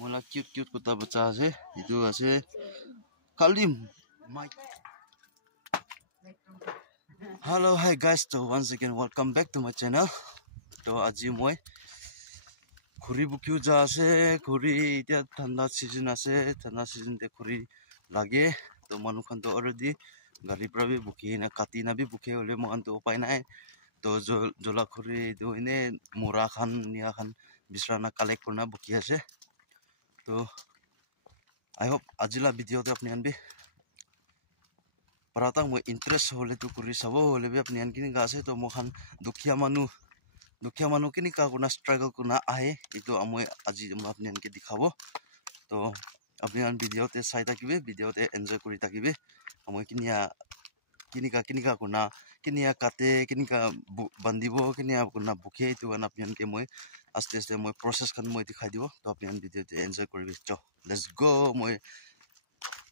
Mola cute kota baca ase. Itu ase Kalim. Mike. Hello, hi guys. So once again, welcome back to my channel. So aji moi khuri bukhiu ja ase. Khuri itia thanda season ase. Thanda season te khuri lage. To manu khan to already gari pra bhi bukhi na kati na bhi bukhi hole mo an to upai nai. To jola khuri do ine mura khan nia khan bisrana collect kurna bukhi ase. तो I hope आजिला video ते अपने अन भी पराता मो interest होले तो कुरी सबो होले भी अपने अन किनी गासे तो मोहन दुखिया मानु किनी का गुना स्ट्रगल कुना आए इतो अमोय आजि अपने अन के दिखाबो तो अपने अन वीडियो ते साइड ताकिबे वीडियो ते एन्जॉय करि ताकिबे अमोय किनी का कुना किनिया काते किनी का बंदिबो किनिया कुना बुखे तो अन अपने अन के मोय आस्ते मोय प्रोसेस खन मोय दिखाई दिबो तो अपने अन वीडियो ते एन्जॉय करिबे चो लेट्स गो मोय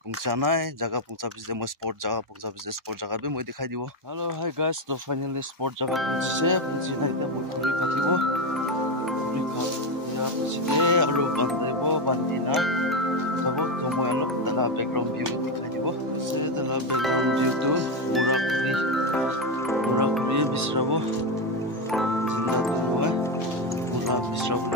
पुंचानाय जगह पुंचा बिसे मोय स्पोर्ट जगह भी मोय दिखाई दिबो हेलो हाय गाइस तो फाइनली स्पोर्ट जगह पुंचे नाइ ते मोय खुरि खातिबो खुरि खातिया पुछिते आरो बान्दिना सबो तो मोय लो तला बैकग्राउंड व्यू दिखाई दिबो से तला बैकग्राउंड व्यू तो मुरा खुरि बिसराबो जिन्ना तो मोय मुरा बिसराबो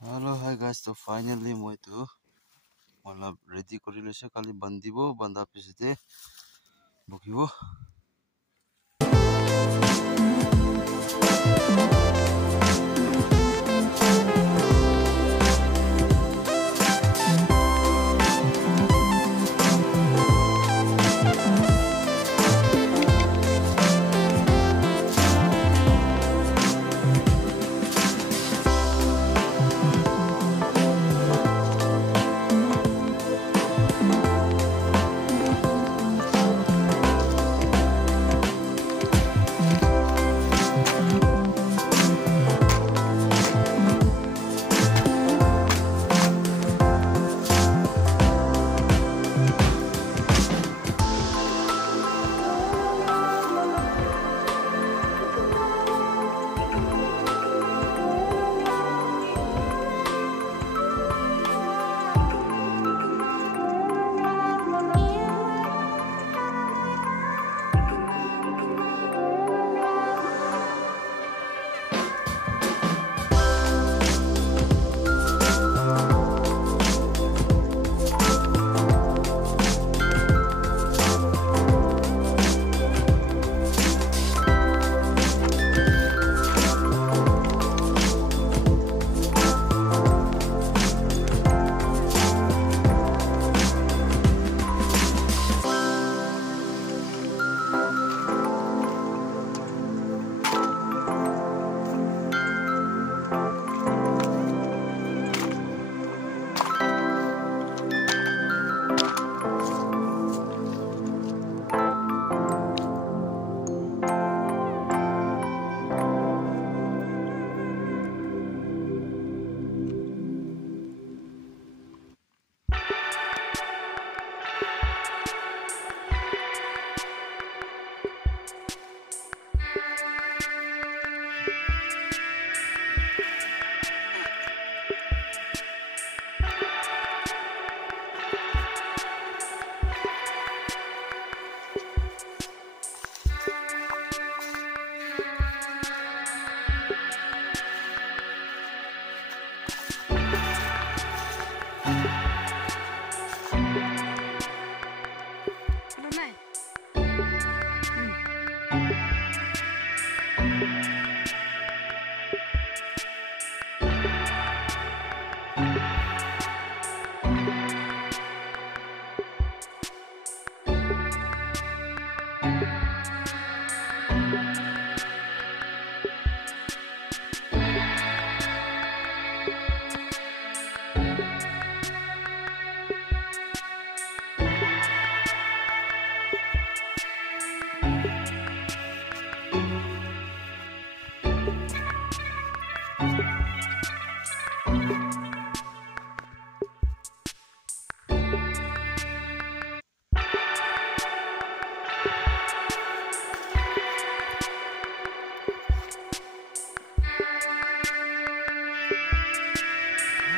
हेलो हाय गाइस तो फाइनली मोय तो मतलब रेडी करि लैसे खाली बंदिबो बंदा पिसते बुकिबो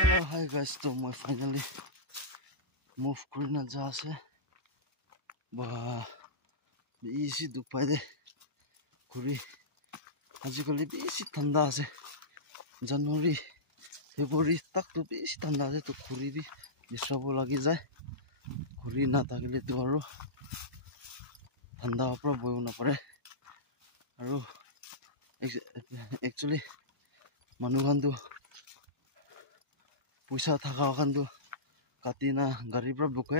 Hello, hi guys, to moi finally move kurina ja ase. Ba easy dupai de kuri ajikali beshi thanda ase. January, February tak to beshi thanda ase to kuri bi disturb lagi jai. Kuri na thakile to aru thanda pura boibo na pare. Aru actually manu khan tu puisa thaka khan tu katina gari pra buke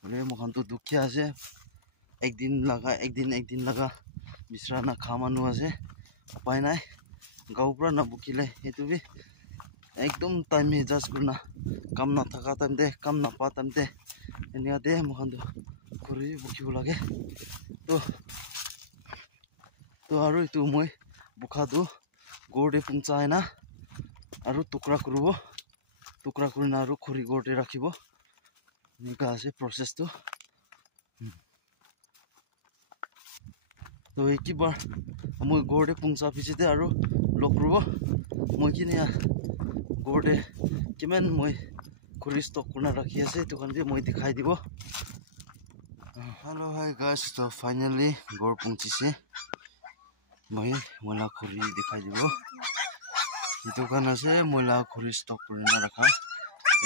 bole mokhan tu dukhiya ase ekdin laga bisra na kha manu ase upai nai gau pra na bukile etu bi ekdom time adjust kurna kam na thaka time de kam na pa time de enia de mokhan tu kuri bukibo lage to aru itu moi bukha tu gorde pungchai na aru tukra kurubo tukra kurina aru khuri gorde rakhibo nika ase process to to ekibar moi gorde pungcha pichite aru lokrubo moi kini gorde kiman moi khuri stock kurna rakhi ase to kan bi moi dikhai dibo. Hello, hi guys, so finally gor pungchi se moi mola khuri dikhai dibo. Itu kan ase mola khuri stock kurina rakha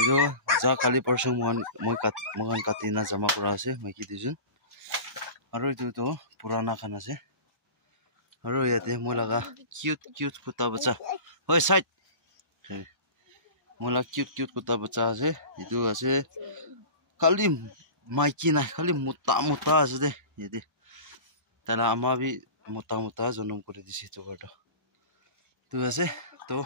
itu ja kali person mohan katina jama kura ase moi ki dijun aru itu to purana khan ase aru yate moi laga cute kuta bacha hoi side mola cute kuta bacha ase itu ase kali maiki na kali muta ase de yate tala ama bi muta janam kore dise to garda tu ase to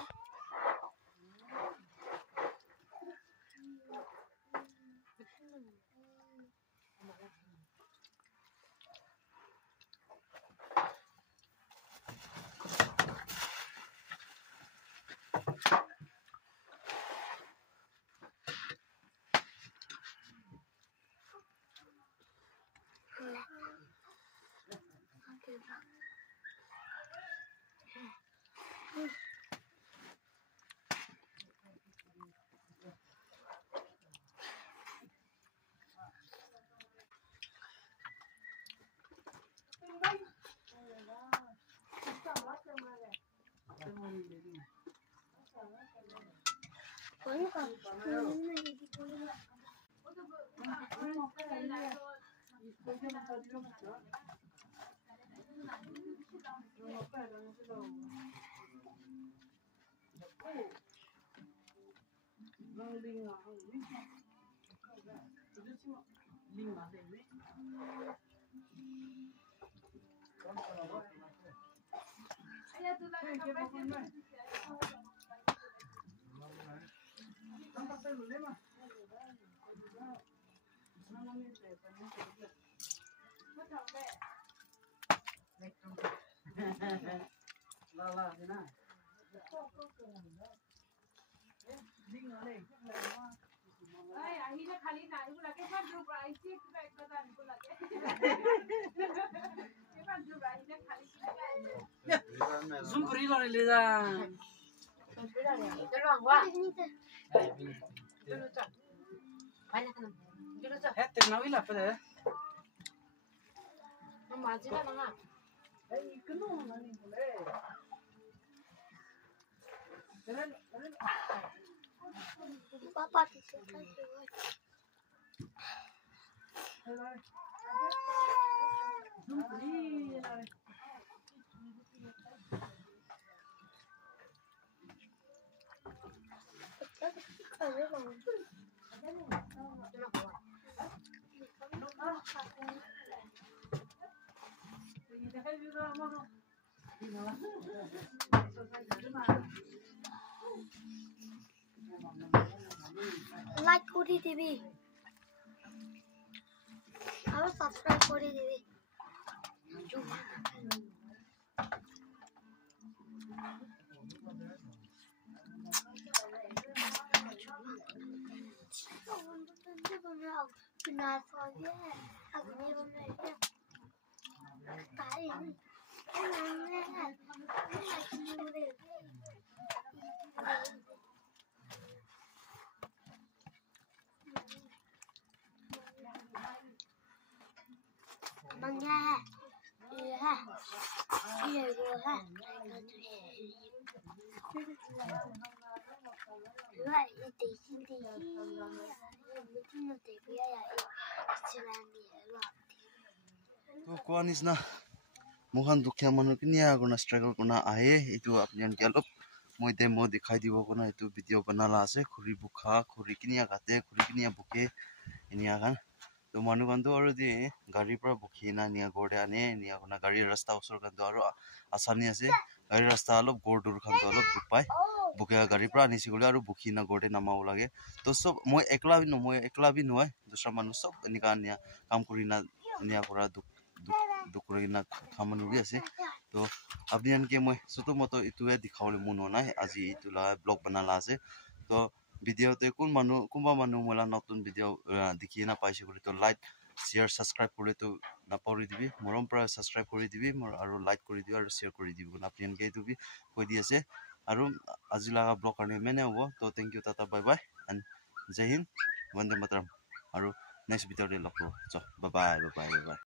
Zoom free lo le da. Hette na wila pa de. 맞으라 나. Ei, que não na ni bole. Papa dice que Zoom free. like করে দিবি আর subscribe করে দিবি না সঙ্গে আপনি বলতে তাই তো কোৱা নিচিনা মোখান দুখীয়া মানুহখিনি আগৰ ষ্ট্ৰাগল কৰা আহে এইটো আপোনালোকে অলপ মই ডেমো দেখাই দিব কোনা এইটো ভিডিঅ' বনালা আছে খুৰি বুখা খুৰি কিনিয়া কাটে খুৰি কিনিয়া বুকে এনিয়া খান তো মানুহ কানটো আৰু দি গাড়ীৰ পৰা বুকি না নিয়া গড়ে আনে নিয়া কোনা গাড়ীৰ ৰাস্তা ওচৰ কানটো আৰু আসানি আছে গাড়ীৰ ৰাস্তা অলপ গড় দূৰ খানটো অলপ দুখ পায় বুকে গাড়ীৰ পৰা আনিছি গ'লে আৰু বুকি না গড়ে নামাব লাগে তো চব মই একলা নহয় দুসৰা মানুহ চব এনেকা নিয়া কাম কৰি না নিয়া কৰা দুখ কৰি না খামানো বি আছে তো আপোনালোকে মই ছোটো মতো ইটোৱে দেখাবলৈ মন হোৱা নাই আজি এইটো ব্লগ বনালা আছে তো ভিডিঅ'তে কোনোবা মানুহ মোলা নতুন ভিডিঅ' দেখি না পাইছে বুলি তো লাইক শ্বেয়াৰ ছাবস্ক্ৰাইব কৰিলে তো নাপাহৰি দিবি মৰম পৰা ছাবস্ক্ৰাইব কৰি দিবি আৰু লাইক কৰি দিবি আৰু শ্বেয়াৰ কৰি দিবি আপোনালোকে এইটো বি কৈ দি আছে আৰু আজি লগা ব্লগ কাৰণে ইমানে হ'ব তো thank you tata bye bye and Jai Hind Bande Mataram আৰু নেক্সট ভিডিঅ'তে লগ পাব বাই বাই বাই বাই